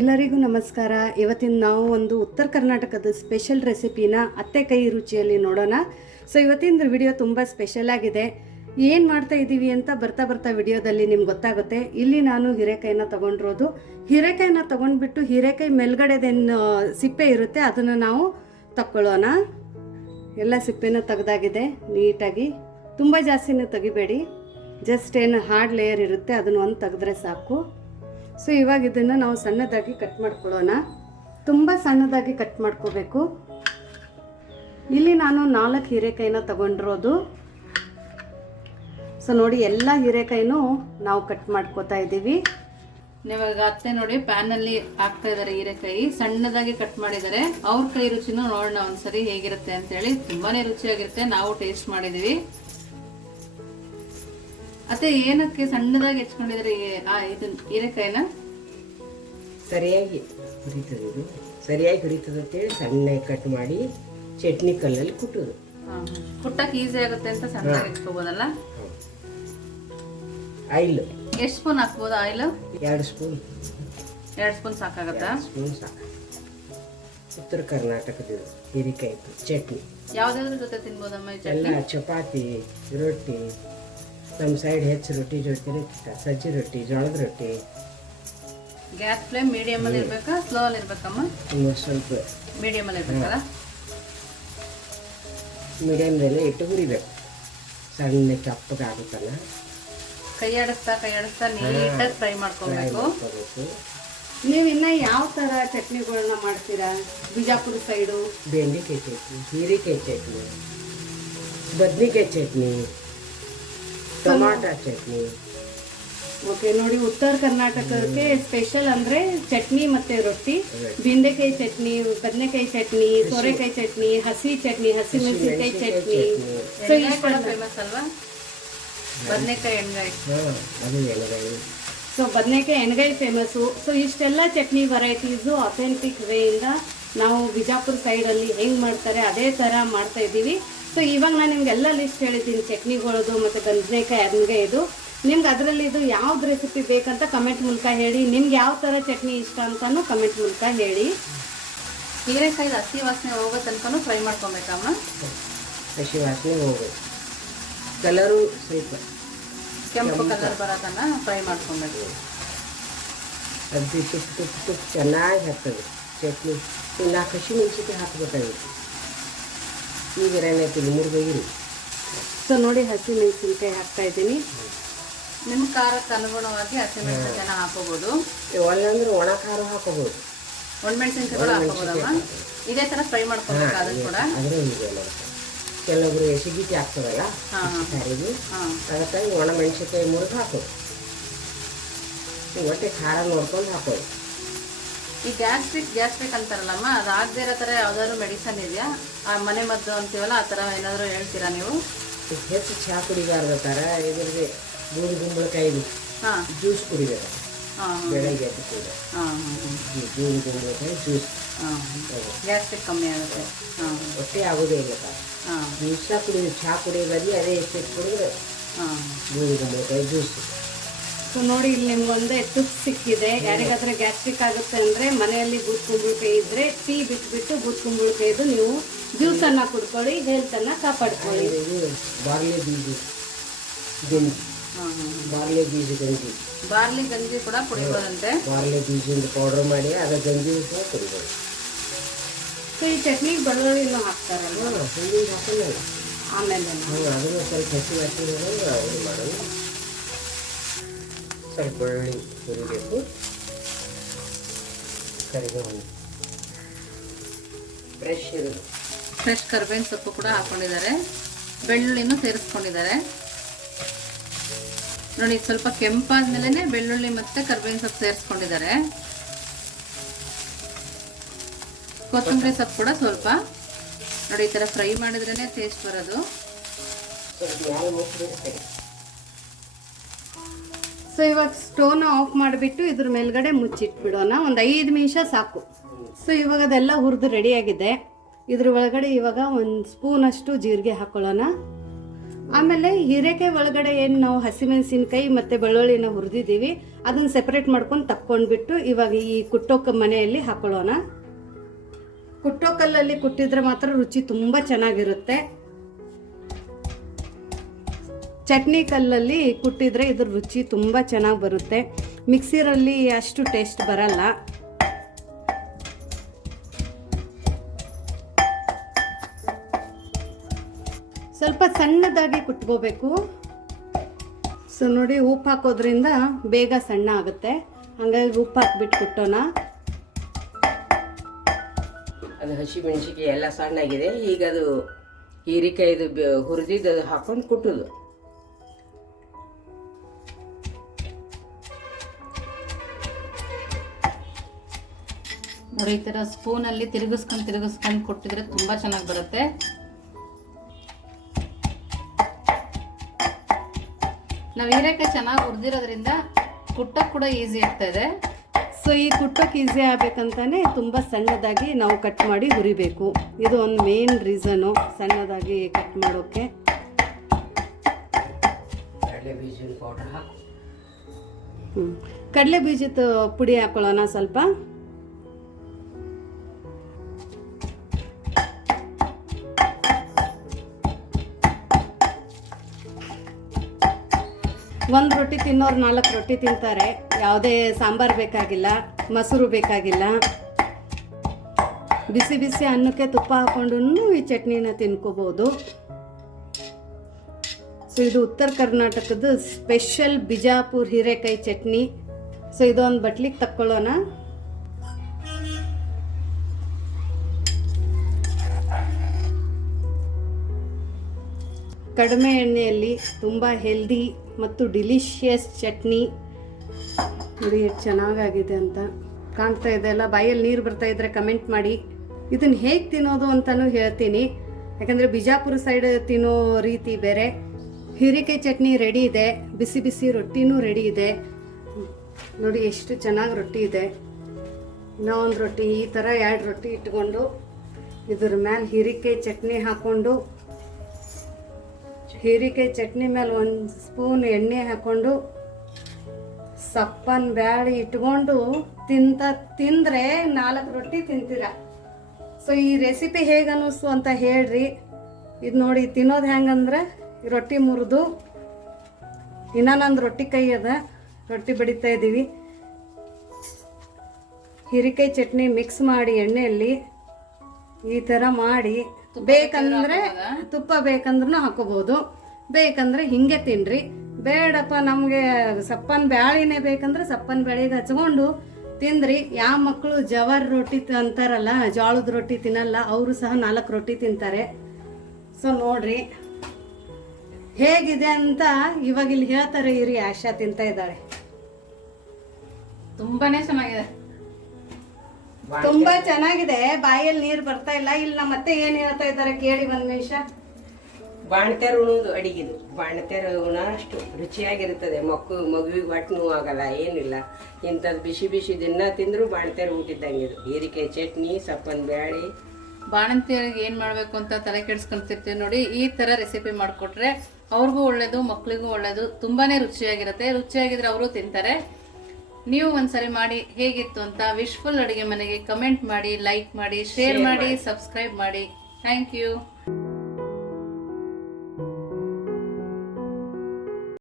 ಎಲ್ಲರಿಗೂ ನಮಸ್ಕಾರ. ಇವತ್ತಿನ ನಾವು ಒಂದು ಉತ್ತರ ಕರ್ನಾಟಕದ ಸ್ಪೆಷಲ್ ರೆಸಿಪಿನ ಅತ್ತೆ ಕೈ ರುಚಿಯಲ್ಲಿ ನೋಡೋಣ. ಸೊ ಇವತ್ತಿನ ವಿಡಿಯೋ ತುಂಬ ಸ್ಪೆಷಲ್ ಆಗಿದೆ. ಏನು ಮಾಡ್ತಾ ಇದ್ದೀವಿ ಅಂತ ಬರ್ತಾ ವಿಡಿಯೋದಲ್ಲಿ ನಿಮ್ಗೆ ಗೊತ್ತಾಗುತ್ತೆ. ಇಲ್ಲಿ ನಾನು ಹೀರೆಕಾಯಿನ ತೊಗೊಂಡಿರೋದು. ಹೀರೆಕಾಯಿನ ತೊಗೊಂಡ್ಬಿಟ್ಟು ಹೀರೆಕಾಯಿ ಮೇಲ್ಗಡೆದೇನು ಸಿಪ್ಪೆ ಇರುತ್ತೆ ಅದನ್ನು ನಾವು ತಕ್ಕೊಳ್ಳೋಣ. ಎಲ್ಲ ಸಿಪ್ಪೆನ ತೆಗೆದಾಗಿದೆ ನೀಟಾಗಿ. ತುಂಬ ಜಾಸ್ತಿನೂ ತೆಗಿಬೇಡಿ, ಜಸ್ಟ್ ಏನು ಹಾರ್ಡ್ ಲೇಯರ್ ಇರುತ್ತೆ ಅದನ್ನು ಒಂದು ತೆಗೆದ್ರೆ ಸಾಕು. ಸೊ ಇವಾಗ ಇದನ್ನು ನಾವು ಸಣ್ಣದಾಗಿ ಕಟ್ ಮಾಡ್ಕೊಳ್ಳೋಣ. ತುಂಬ ಸಣ್ಣದಾಗಿ ಕಟ್ ಮಾಡ್ಕೋಬೇಕು. ಇಲ್ಲಿ ನಾನು 4 ಹೀರೆಕಾಯಿನ ತಗೊಂಡಿರೋದು. ಸೊ ನೋಡಿ, ಎಲ್ಲ ಹೀರೆಕಾಯಿನೂ ನಾವು ಕಟ್ ಮಾಡ್ಕೋತಾ ಇದ್ದೀವಿ. ಇವಾಗ ಅತ್ತೆ ನೋಡಿ ಪ್ಯಾನಲ್ಲಿ ಹಾಕ್ತಾ ಇದಾರೆ ಹೀರೆಕಾಯಿ, ಸಣ್ಣದಾಗಿ ಕಟ್ ಮಾಡಿದ್ದಾರೆ. ಅವ್ರ ಕೈ ರುಚಿನೂ ನೋಡೋಣ ಒಂದ್ಸರಿ ಹೇಗಿರುತ್ತೆ ಅಂತ ಹೇಳಿ. ತುಂಬಾನೇ ರುಚಿಯಾಗಿರುತ್ತೆ, ನಾವು ಟೇಸ್ಟ್ ಮಾಡಿದೀವಿ. ಅತ್ತೆ ಏನಕ್ಕೆ ಸಣ್ಣದಾಗಿ ಹೆಚ್ಕೊಂಡಿದ್ರೆ ಹೀರೆಕಾಯಿನ? ಸರಿಯಾಗಿ ಹುರಿತದೆ, ಇದು ಸರಿಯಾಗಿ ಹುರಿತದೆ ಅಂತೇಳಿ ಸಣ್ಣ ಕಟ್ ಮಾಡಿ ಚಟ್ನಿ ಕಲ್ಲಲ್ಲಿ ಕುಟ್ಟೋದು. ಕುಟ್ಟಕ್ಕೆ ಈಸಿ ಆಗುತ್ತೆ ಅಂತ ಸಣ್ಣದಾಗಿ ಹೆಚ್ಕೋಬೋದಲ್ಲ. ಆಯಿಲ್ ಎಷ್ಟು ಸ್ಪೂನ್ ಹಾಕ್ಬೋದು? Oil 2 spoon. 2 ಸ್ಪೂನ್ ಸಾಕಾಗತ್ತಾ? ಸ್ಪೂನ್ ಸಾಕು. ಉತ್ತರ ಕರ್ನಾಟಕದ ಹೀರೆಕಾಯಿ ಚಟ್ನಿ ಯಾವ್ದಾದ್ರ ಜೊತೆ ತಿನ್ಬೋದಮ್ಮ? ಎಲ್ಲ ಚಪಾತಿ, ರೊಟ್ಟಿ, ನಮ್ಮ ಸೈಡ್ ಹೆಚ್ಚು ರೊಟ್ಟಿ ಜೊತೆ ಸಜ್ಜಿ ರೊಟ್ಟಿ, ಜೋಳದ ರೊಟ್ಟಿ. ಗ್ಯಾಸ್ ಫ್ಲೇಮ್ ಮೀಡಿಯಮ್ ಅಲ್ಲಿ ಇರ್ಬೇಕಾ, ಸ್ಲೋ ಅಲ್ಲಿ ಇರ್ಬೇಕಮ್ಮ? ಸ್ವಲ್ಪ ಮೀಡಿಯಮ್ ಅಲ್ಲಿ ಇರ್ಬೇಕಲ್ಲ. ಮೀಡಿಯಮ್ದಲ್ಲೇ ಇಟ್ಟು ಹುರಿಬೇಕು, ಸಣ್ಣ ಕಪ್ಪಗಾಗುತ್ತಲ್ಲ. ಕೈ ಆಡಿಸ್ತಾ ನೀಟಾಗಿ ಫ್ರೈ ಮಾಡ್ಕೋಬೇಕು. ನೀವು ಇನ್ನ ಯಾವ ಥರ ಚಟ್ನಿಗಳನ್ನ ಮಾಡ್ತೀರಾ? ಬಿಜಾಪುರ ಸೈಡು ಬೆಂಡೆಕಾಯಿ ಚಟ್ನಿ, ಹೀರೆಕಾಯಿ ಚಟ್ನಿ, ಬದ್ನಿಕಾಯಿ ಚಟ್ನಿ, ಟೊಮಾಟೊ ಚಟ್ನಿ. ಓಕೆ ನೋಡಿ, ಉತ್ತರ ಕರ್ನಾಟಕಕ್ಕೆ ಸ್ಪೆಷಲ್ ಅಂದ್ರೆ ಚಟ್ನಿ ಮತ್ತೆ ರೊಟ್ಟಿ. ಬೆಂಡೆಕಾಯಿ ಚಟ್ನಿ, ಬದನೆಕಾಯಿ ಚಟ್ನಿ, ಸೋರೆಕಾಯಿ ಚಟ್ನಿ, ಹಸಿ ಚಟ್ನಿ, ಹಸಿ ಮೆಣಸಿನಕಾಯಿ ಚಟ್ನಿ. ಸೊ ಕೂಡ ಫೇಮಸ್ ಅಲ್ವಾ ಬದನೆಕಾಯಿ ಎಣ್ಗಾಯಿ? ಸೊ ಬದನೆಕಾಯಿ ಎಣ್ಗಾಯಿ ಫೇಮಸ್ಸು. ಸೊ ಇಷ್ಟೆಲ್ಲ ಚಟ್ನಿ ವೆರೈಟೀಸು ಅಥೆಂಟಿಕ್ ವೇಯಿಂದ ನಾವು ಬಿಜಾಪುರ ಸೈಡಲ್ಲಿ ಹೆಂಗೆ ಮಾಡ್ತಾರೆ ಅದೇ ಥರ ಮಾಡ್ತಾ ಇದ್ದೀವಿ. ಸೊ ಇವಾಗ ನಾನು ನಿಮ್ಗೆಲ್ಲ ಲಿಸ್ಟ್ ಹೇಳಿದ್ದೀನಿ ಚಟ್ನಿಗಳದು ಮತ್ತು ಬದನೆಕಾಯಿ ಎಣ್ಗಾಯಿದು. ನಿಮ್ಗೆ ಅದರಲ್ಲಿ ಇದು ಯಾವ್ದು ರೆಸಿಪಿ ಬೇಕಂತ ಕಮೆಂಟ್ ಮೂಲಕ ಹೇಳಿ. ನಿಮ್ಗೆ ಯಾವ ಥರ ಚಟ್ನಿ ಇಷ್ಟ ಅಂತಲೂ ಕಮೆಂಟ್ ಮೂಲಕ ಹೇಳಿ. ಹೀರೆಕಾಯಿ ಹಸಿ ವಾಸನೆ ಹೋಗೋ ತನಕನೂ ಫ್ರೈ ಮಾಡ್ಕೊಬೇಕಮ್ಮ? ಹಸಿ ವಾಸನೆ ಹೋಗೋದು, ಕಲರು ಸ್ವಲ್ಪ ಕೆಂಪು ಕಲರ್ ಬರೋದನ್ನ ಫ್ರೈ ಮಾಡ್ಕೊಬೇಕು. ಅದು ತುಪ್ಪ ಚೆನ್ನಾಗಿ ಹಾಕ್ತದೆ ಚಟ್ನಿ. 4 ಹಸಿ ಮೆಣಸಿನಕಾಯಿ ಹಾಕಬೇಕಾಗಿತ್ತು. ಈಗ ಏನೈತಿ 3 ಬೈರಿ. ಸೊ ನೋಡಿ, ಹಸಿ ಮೆಣಸಿನ್ಕಾಯಿ ಹಾಕ್ತಾ ಇದ್ದೀನಿ. ನಿಮ್ಮ ಖಾರಕ್ಕೆ ಅನುಗುಣವಾಗಿ ಹಸಿಮೆಣಸಿನಕಾಯಿನ ಹಾಕೋಬಹುದು. ಒಳ್ಳಂದ್ರೆ ಒಣ ಖಾರ ಹಾಕೋಬಹುದು, ಒಣಮೆಣಸಿನಕಾಯಿ ಕೂಡ ಹಾಕೋಬಹುದಮ್ಮ. ಇದೇ ತರ ಫ್ರೈ ಮಾಡ್ಕೋಬೇಕು ಅದನ್ನು ಕೂಡ. ಆದರೆ ಈಗ ಕೆಲವೊಬ್ರು ಎಸಿಡಿಟಿ ಆಗ್ತದಲ್ಲ ಸಾರಿಗೆ, ಅದಕ್ಕಾಗಿ ಒಣ ಮೆಣಸಿನಕಾಯಿ ಮುರಿದು ಹಾಕೋದು. ಒಟ್ಟೆ ಖಾರ ನೋಡ್ಕೊಂಡು ಹಾಕೋದು. ಈ ಗ್ಯಾಸ್ಟ್ರಿಕ್ ಅಂತಾರಲ್ಲಮ್ಮ, ಅದಾಗದೇ ಇರೋ ಥರ ಯಾವ್ದಾದ್ರು ಮೆಡಿಸನ್ ಇದೆಯಾ? ಆ ಮನೆ ಮದ್ದು ಅಂತೀವಲ್ಲ, ಆ ಥರ ಏನಾದರೂ ಹೇಳ್ತೀರಾ ನೀವು? ಹೆಚ್ಚು ಚಹಾ ಕುಡಿಬಾರ್ದು ಥರ ಇದ್ರಿಗೆ ಬೂದಿ ಕುಂಬಳಕಾಯಿ ಜ್ಯೂಸ್ ಕುಡಿಬೇಕು ಬೆಳಗ್ಗೆ ಎದ್ದು ಕೂಡ. ಬೂದಿ ಕುಂಬಳಕಾಯಿ ಜ್ಯೂಸ್ ಗ್ಯಾಸ್ಟ್ರಿಕ್ ಕಮ್ಮಿ ಆಗುತ್ತೆ. ಹೊಟ್ಟೆ ಆಗೋದೇ ಇಲ್ಲ ಸರ್. ಜ್ಯೂಸ ಕುಡಿಯೋದು, ಚಹಾ ಕುಡಿಯೋ ಬದಲು ಅದೇ ಎಷ್ಟು ಕುಡಿದ್ರೆ ಬೂದಿ ಕುಂಬಳಕಾಯಿ ಜ್ಯೂಸ್. ಸೊ ನೋಡಿ, ಇಲ್ಲಿ ನಿಮ್ಗೊಂದು ಟಿಪ್ಸ್ ಸಿಕ್ಕಿದೆ. ಯಾರಿಗಾದ್ರೆ ಗ್ಯಾಸ್ಟ್ರಿಕ್ ಆಗುತ್ತೆ ಅಂದರೆ ಮನೆಯಲ್ಲಿ ಬೂದ್ ಕುಂಬಳಕಾಯಿ ಇದ್ದರೆ ಟೀ ಬಿಟ್ಬಿಟ್ಟು ಬೂದ್ ಕುಂಬಳಕಾಯಿದು ನೀವು ಜ್ಯೂಸನ್ನು ಕುಡ್ಕೊಳ್ಳಿ, ಹೆಲ್ತನ್ನು ಕಾಪಾಡ್ಕೊಳ್ಳಿ. ಬಾರ್ಲಿ ಬೀಜ ಗಂಜಿ, ಬಾರ್ಲಿ ಬೀಜ ಗಂಜಿ, ಬಾರ್ಲಿ ಗಂಜಿ ಕೂಡ ಕುಡಿಬೋದಂತೆ. ಬಾರ್ಲಿ ಬೀಜದಿಂದ ಪೌಡರ್ ಮಾಡಿ ಅದರ ಗಂಜಿ ಸಹ ಕುಡಿಬೋದು. ಸೊ ಈ ಚಟ್ನಿಗೆ ಬೆಳ್ಳುಳ್ಳಿನೂ ಹಾಕ್ತಾರಲ್ವ? ಹಿಂದಿನ ಹಾಕೋಲ್ಲ ಆಮೇಲೆ ಅದನ್ನು ಸ್ವಲ್ಪ ಹಸಿ ಹಾಕಿದ್ರೆ ಮಾಡೋದು. ಸ್ವಲ್ಪ ಬೆಳ್ಳುಳ್ಳಿ ಹುರಿಬೇಕು, ಕರಿಬೇವು, ಫ್ರೆಶ್ ಕರಿಬೇವಿನ ಸೊಪ್ಪು ಕೂಡ ಹಾಕೊಂಡಿದ್ದಾರೆ, ಬೆಳ್ಳುಳ್ಳಿನೂ ಸೇರಿಸ್ಕೊಂಡಿದ್ದಾರೆ. ನೋಡಿ, ಸ್ವಲ್ಪ ಕೆಂಪಾದ್ಮೇಲೆ ಬೆಳ್ಳುಳ್ಳಿ ಮತ್ತೆ ಕರಿಬೇವಿನ ಸೊಪ್ಪು ಸೇರಿಸ್ಕೊಂಡಿದ್ದಾರೆ. ಕೊತ್ತಂಬರಿ ಸೊಪ್ಪು ಕೂಡ ಸ್ವಲ್ಪ. ನೋಡಿ, ಈ ಥರ ಫ್ರೈ ಮಾಡಿದ್ರೇ ಟೇಸ್ಟ್ ಬರೋದು. ಸೊ ಇವಾಗ ಸ್ಟೋವ್ನ ಆಫ್ ಮಾಡಿಬಿಟ್ಟು ಇದ್ರ ಮೇಲ್ಗಡೆ ಮುಚ್ಚಿಟ್ಬಿಡೋಣ. ಒಂದು 5 ನಿಮಿಷ ಸಾಕು. ಸೊ ಇವಾಗ ಅದೆಲ್ಲ ಹುರಿದು ರೆಡಿಯಾಗಿದೆ. ಇದ್ರ ಒಳಗಡೆ ಇವಾಗ 1 ಸ್ಪೂನಷ್ಟು ಜೀರಿಗೆ ಹಾಕೊಳ್ಳೋಣ. ಆಮೇಲೆ ಹೀರೆಕಾಯಿ ಒಳಗಡೆ ಏನು ನಾವು ಹಸಿಮೆಣಸಿನ್ಕಾಯಿ ಮತ್ತು ಬೆಳ್ಳುಳ್ಳಿನ ಹುರಿದಿದ್ದೀವಿ ಅದನ್ನು ಸೆಪ್ರೇಟ್ ಮಾಡ್ಕೊಂಡು ತಕ್ಕೊಂಡ್ಬಿಟ್ಟು ಇವಾಗ ಈ ಕುಟ್ಟೋ ಮನೆಯಲ್ಲಿ ಹಾಕೊಳ್ಳೋಣ. ಕುಟ್ಟೋ ಕಲ್ಲಲ್ಲಿ ಕುಟ್ಟಿದ್ರೆ ಮಾತ್ರ ರುಚಿ ತುಂಬ ಚೆನ್ನಾಗಿರುತ್ತೆ. ಚಟ್ನಿ ಕಲ್ಲಲ್ಲಿ ಕುಟ್ಟಿದ್ರೆ ಇದ್ರ ರುಚಿ ತುಂಬ ಚೆನ್ನಾಗಿ ಬರುತ್ತೆ. ಮಿಕ್ಸಿರಲ್ಲಿ ಅಷ್ಟು ಟೇಸ್ಟ್ ಬರಲ್ಲ. ಸ್ವಲ್ಪ ಸಣ್ಣದಾಗಿ ಕುಟ್ಕೋಬೇಕು. ಸೊ ನೋಡಿ, ಉಪ್ಪು ಹಾಕೋದ್ರಿಂದ ಬೇಗ ಸಣ್ಣ ಆಗುತ್ತೆ, ಹಾಗಾಗಿ ಉಪ್ಪು ಹಾಕ್ಬಿಟ್ಟು ಕುಟ್ಟೋಣ. ಅದು ಹಸಿಮೆಣಸಿಗೆ ಎಲ್ಲ ಸಣ್ಣಾಗಿದೆ. ಈಗ ಅದು ಹೀರೆಕಾಯಿದು ಹುರಿದಿದ್ದು ಅದು ಹಾಕೊಂಡು ಕುಟ್ಟುದು. ನೋಡಿ, ಈ ಥರ ಸ್ಪೂನಲ್ಲಿ ತಿರುಗಿಸ್ಕೊಂಡು ಕೊಟ್ಟಿದ್ರೆ ತುಂಬ ಚೆನ್ನಾಗಿ ಬರುತ್ತೆ. ನಾವು ಹೀರೆಕಾಯಿ ಚೆನ್ನಾಗಿ ಹುರಿದಿರೋದ್ರಿಂದ ಕುಟ್ಟಕ್ಕೆ ಕೂಡ ಈಸಿ ಆಗ್ತಾ ಇದೆ. ಸೊ ಈ ಕುಟ್ಟೋಕೆ ಈಸಿ ಆಗಬೇಕಂತಾನೆ ತುಂಬ ಸಣ್ಣದಾಗಿ ನಾವು ಕಟ್ ಮಾಡಿ ಹುರಿಬೇಕು. ಇದು ಒಂದು ಮೇನ್ ರೀಸನು ಸಣ್ಣದಾಗಿ ಕಟ್ ಮಾಡೋಕ್ಕೆ. ಕಡಲೆ ಬೀಜದ ಪೌಡರ್ ಹಾಕು. ಕಡಲೆ ಬೀಜದ ಪುಡಿ ಹಾಕೊಳ್ಳೋಣ ಸ್ವಲ್ಪ. ಒಂದು ರೊಟ್ಟಿ ತಿನ್ನೋರು 4 ರೊಟ್ಟಿ ತಿಂತಾರೆ. ಯಾವುದೇ ಸಾಂಬಾರು ಬೇಕಾಗಿಲ್ಲ, ಮೊಸರು ಬೇಕಾಗಿಲ್ಲ. ಬಿಸಿ ಬಿಸಿ ಅನ್ನಕ್ಕೆ ತುಪ್ಪ ಹಾಕೊಂಡು ಈ ಚಟ್ನಿನ ತಿನ್ಕೋಬೋದು. ಸೊ ಇದು ಉತ್ತರ ಕರ್ನಾಟಕದ ಸ್ಪೆಷಲ್ ಬಿಜಾಪುರ ಹೀರೆಕಾಯಿ ಚಟ್ನಿ. ಸೊ ಇದೊಂದು ಬಟ್ಲಿಗೆ ತಕ್ಕೊಳ್ಳೋಣ. ಕಡಿಮೆ ಎಣ್ಣೆಯಲ್ಲಿ ತುಂಬ ಹೆಲ್ದಿ ಮತ್ತು ಡಿಲಿಷಿಯಸ್ ಚಟ್ನಿ. ನೋಡಿ ಎಷ್ಟು ಚೆನ್ನಾಗಾಗಿದೆ ಅಂತ ಕಾಣ್ತಾ ಇದೆ ಅಲ್ಲ. ಬಾಯಲ್ಲಿ ನೀರು ಬರ್ತಾ ಇದ್ರೆ ಕಮೆಂಟ್ ಮಾಡಿ. ಇದನ್ನು ಹೇಗೆ ತಿನ್ನೋದು ಅಂತಲೂ ಹೇಳ್ತೀನಿ, ಯಾಕಂದರೆ ಬಿಜಾಪುರ ಸೈಡ್ ತಿನ್ನೋ ರೀತಿ ಬೇರೆ. ಹೀರೆಕಾಯಿ ಚಟ್ನಿ ರೆಡಿ ಇದೆ, ಬಿಸಿ ಬಿಸಿ ರೊಟ್ಟಿನೂ ರೆಡಿ ಇದೆ. ನೋಡಿ ಎಷ್ಟು ಚೆನ್ನಾಗಿ ರೊಟ್ಟಿ ಇದೆ. ಇನ್ನೂ ಒಂದು ರೊಟ್ಟಿ, ಈ ಥರ 2 ರೊಟ್ಟಿ ಇಟ್ಕೊಂಡು ಇದ್ರ ಮೇಲೆ ಹೀರೆಕಾಯಿ ಚಟ್ನಿ ಹಾಕ್ಕೊಂಡು, ಹೀರೆಕಾಯಿ ಚಟ್ನಿ ಮೇಲೆ 1 ಸ್ಪೂನ್ ಎಣ್ಣೆ ಹಾಕ್ಕೊಂಡು ಸಪ್ಪನ ಬ್ಯಾಳಿ ಇಟ್ಕೊಂಡು ತಿಂದರೆ 4 ರೊಟ್ಟಿ ತಿಂತೀರ. ಸೊ ಈ ರೆಸಿಪಿ ಹೇಗೆ ಅನ್ನಿಸ್ತು ಅಂತ ಹೇಳ್ರಿ. ಇದು ನೋಡಿ ತಿನ್ನೋದು ಹೆಂಗಂದ್ರೆ, ರೊಟ್ಟಿ ಮುರಿದು ಇನ್ನೂ ನಂದು ರೊಟ್ಟಿ ಕೈ ಅದ, ರೊಟ್ಟಿ ಬಡಿತಾ ಇದ್ದೀವಿ. ಹೀರೆಕಾಯಿ ಚಟ್ನಿ ಮಿಕ್ಸ್ ಮಾಡಿ ಎಣ್ಣೆಯಲ್ಲಿ ಈ ಥರ ಮಾಡಿ, ಬೇಕಂದ್ರೆ ತುಪ್ಪ ಬೇಕಂದ್ರೂ ಹಾಕೋಬಹುದು, ಬೇಕಂದ್ರೆ ಹಿಂಗೆ ತಿನ್ರಿ. ಬೇಡಪ್ಪ ನಮಗೆ ಸಪ್ಪನ ಬ್ಯಾಳಿನೇ ಬೇಕಂದ್ರೆ ಸಪ್ಪನ ಬ್ಯಾಳಿಗೆ ಹಚ್ಕೊಂಡು ತಿಂದ್ರಿ. ಯಾವ ಮಕ್ಕಳು ಜವಾರ್ ರೊಟ್ಟಿ ಅಂತಾರಲ್ಲ, ಜೋಳದ ರೊಟ್ಟಿ ತಿನ್ನಲ್ಲ, ಅವರು ಸಹ 4 ರೊಟ್ಟಿ ತಿಂತಾರೆ. ಸೊ ನೋಡ್ರಿ ಹೇಗಿದೆ ಅಂತ ಇವಾಗ ಇಲ್ಲಿ ಹೇಳ್ತಾರೆ. ಇರಿ, ಆಶಾ ತಿಂತಾ ಇದ್ದಾಳೆ. ತುಂಬಾನೇ ಚೆನ್ನಾಗಿದೆ, ತುಂಬಾ ಚೆನ್ನಾಗಿದೆ. ಬಾಯಲ್ಲಿ ನೀರು ಬರ್ತಾ ಇಲ್ಲ. ಇಲ್ಲಿ ನಮ್ಮ ಮತ್ತೆ ಏನ್ ಹೇಳ್ತಾ ಇದ್ದಾರೆ ಕೇಳಿ ಒಂದ್ ನಿಮಿಷ. ಬಾಣತೆರ ಉಣೋದು ಅಡಿಗೆದು, ಬಾಣತೆರ ಉಣ ಅಷ್ಟು ರುಚಿಯಾಗಿರ್ತದೆ. ಮಗುವಿಗೆ ಹೊಟ್ಟೆ ನೋವು ಆಗಲ್ಲ, ಏನಿಲ್ಲ. ಇಂಥದ್ದು ಬಿಸಿ ಬಿಸಿ ದಿನ ತಿಂದ್ರು ಬಾಣತೆರ ಊಟಿದ್ದಂಗೆ ಇದು. ಹೀರೆಕಾಯಿ ಚಟ್ನಿ, ಸಪ್ಪನ ಬ್ಯಾಳಿ. ಬಾಣಂತಿಯರಿಗೆ ಏನು ಮಾಡಬೇಕು ಅಂತ ತಲೆ ಕೆಡಿಸ್ಕೊಂತಿರ್ತೀವಿ ನೋಡಿ. ಈ ಥರ ರೆಸಿಪಿ ಮಾಡಿಕೊಟ್ರೆ ಅವ್ರಿಗೂ ಒಳ್ಳೇದು, ಮಕ್ಕಳಿಗೂ ಒಳ್ಳೇದು. ತುಂಬಾನೇ ರುಚಿಯಾಗಿರುತ್ತೆ. ರುಚಿಯಾಗಿದ್ರೆ ಅವರು ತಿಂತಾರೆ. ನೀವು ಒಂದ್ಸರಿ ಮಾಡಿ ಹೇಗಿತ್ತು ಅಂತ ವಿಶ್ಫುಲ್ ಅಡುಗೆ ಮನೆಗೆ ಕಮೆಂಟ್ ಮಾಡಿ, ಲೈಕ್ ಮಾಡಿ, ಶೇರ್ ಮಾಡಿ, ಸಬ್ಸ್ಕ್ರೈಬ್ ಮಾಡಿ. Thank you.